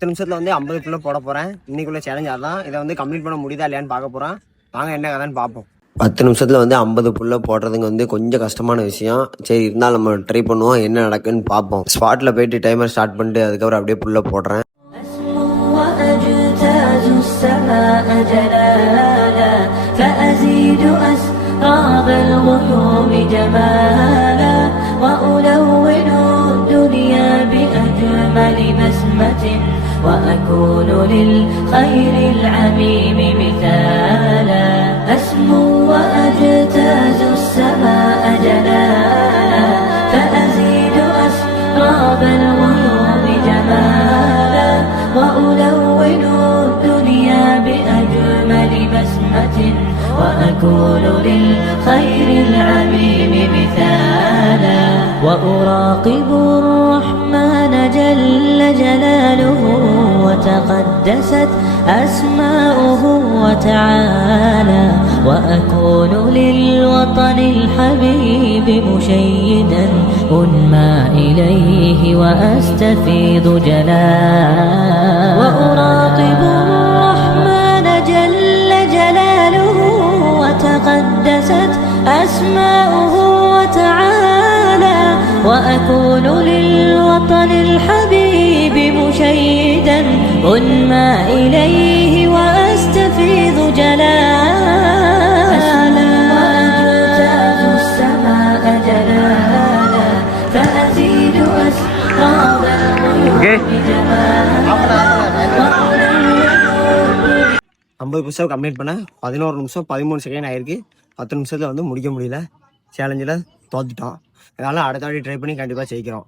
10 நிமிஷத்தில் வந்து 50 போட போகிறேன். இன்னைக்குள்ள சேலஞ்ச் அதான். இதை வந்து கம்ப்ளீட் பண்ண முடியுதா இல்லையான்னு பார்க்க போகிறேன். வாங்க என்ன கதைன்னு பார்ப்போம். 10 நிமிஷத்தில் வந்து 50 போடுறதுங்க வந்து கொஞ்சம் கஷ்டமான விஷயம். சரி இருந்தாலும் நம்ம ட்ரை பண்ணுவோம், என்ன நடக்குன்னு பார்ப்போம். ஸ்பாட்டில் போயிட்டு டைமர் ஸ்டார்ட் பண்ணிட்டு அதுக்கப்புறம் அப்படியே புல்ல போடுறேன். وأكون للخير العميم مثالا أسمو وأجتاز السماء جلالا فأزيد أسراب الغيوم جمالا وألون الدنيا بأجمل بسمة وأكون للخير العميم مثالا وأراقب الرحمن جل جلاله وتقدست أسماؤه وتعالى وأكون للوطن الحبيب مشيدا أنمى إليه وأستفيض جلالا وأراقب الرحمن جل جلاله وتقدست أسماؤه وتعالى وأكون للوطن الحبيب مشيدا أنمى إليه وأستفيض جلالا وأجتاز السماء جلالا فأزيد أسراب الغيوم جمالا 50 புஷப் கம்ப்ளீட் பண்ண 11 நிமிஷம் 13 செகண்ட் ஆயிருக்கு. 10 நிமிஷத்தில் வந்து முடிக்க முடியல. சேலஞ்சில் தோத்துட்டோம். அதனால் அடுத்த வாட்டி ட்ரை பண்ணி கண்டிப்பாக ஜெயிக்கிறோம்.